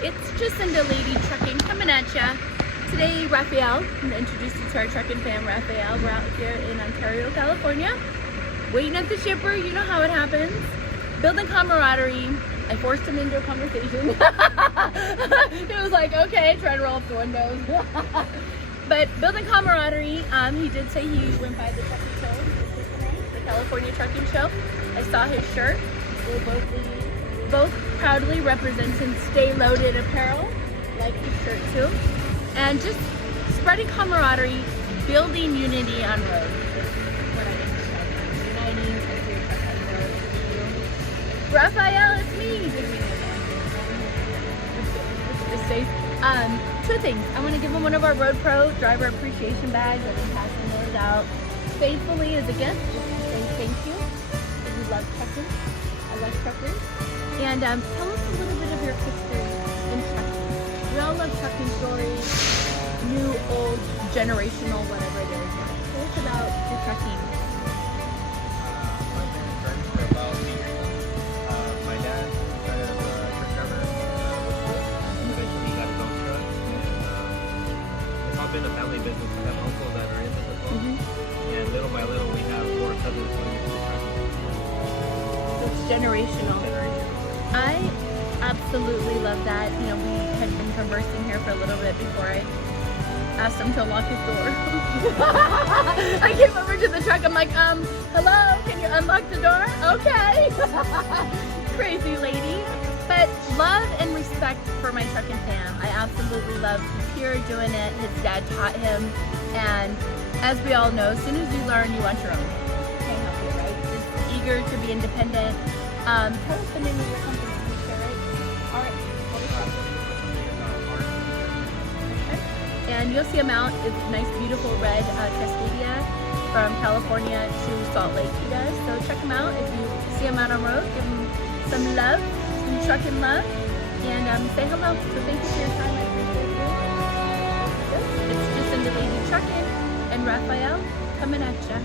It's Jacinda Lady Trucking coming at ya. Today, Rafael, I'm going to introduce you to our Truckn Fam Rafael. We're out here in Ontario, California, waiting at the shipper. You know how it happens. Building camaraderie. I forced him into a conversation. He was like, okay, try to roll up the windows. But building camaraderie, he did say he went by the trucking show, the California Trucking Show. I saw his shirt. We're both proudly representing Stay Loaded apparel, like his shirt too. And just spreading camaraderie, building unity on road. What I think uniting as your truck on road. Rafael, it's me. Two things. I want to give him one of our Road Pro driver appreciation bags. I've been passing those out faithfully as a gift, just to say thank you. If you love trucking, I love truckers. And tell us a little bit of your history in trucking. We all love trucking stories, new, old, generational, whatever it is. Tell us about your trucking. I've been driving for about 8 years. My dad started as a truck driver eventually he got his own truck. And it's all been a family business. We have uncles that are in this as well. And little by little we have more cousins going into the trucking. It's generational. I absolutely love that. You know, we had been conversing here for a little bit before I asked him to unlock his door. I came over to the truck. I'm like, hello, can you unlock the door? Okay. Crazy lady. But love and respect for my Truckn Fam. I absolutely love he's here doing it. His dad taught him. And as we all know, as soon as you learn, you want your own. Can't help it, right? Just eager to be independent. Tell us the name of your company. And you'll see him out. It's nice, beautiful red Cascadia from California to Salt Lake, he does. So check him out. If you see him out on road, give him some love, some trucking love, and say hello. So thank you for your time. I appreciate you. It's Jacinda Lady Trucking and Rafael coming at ya.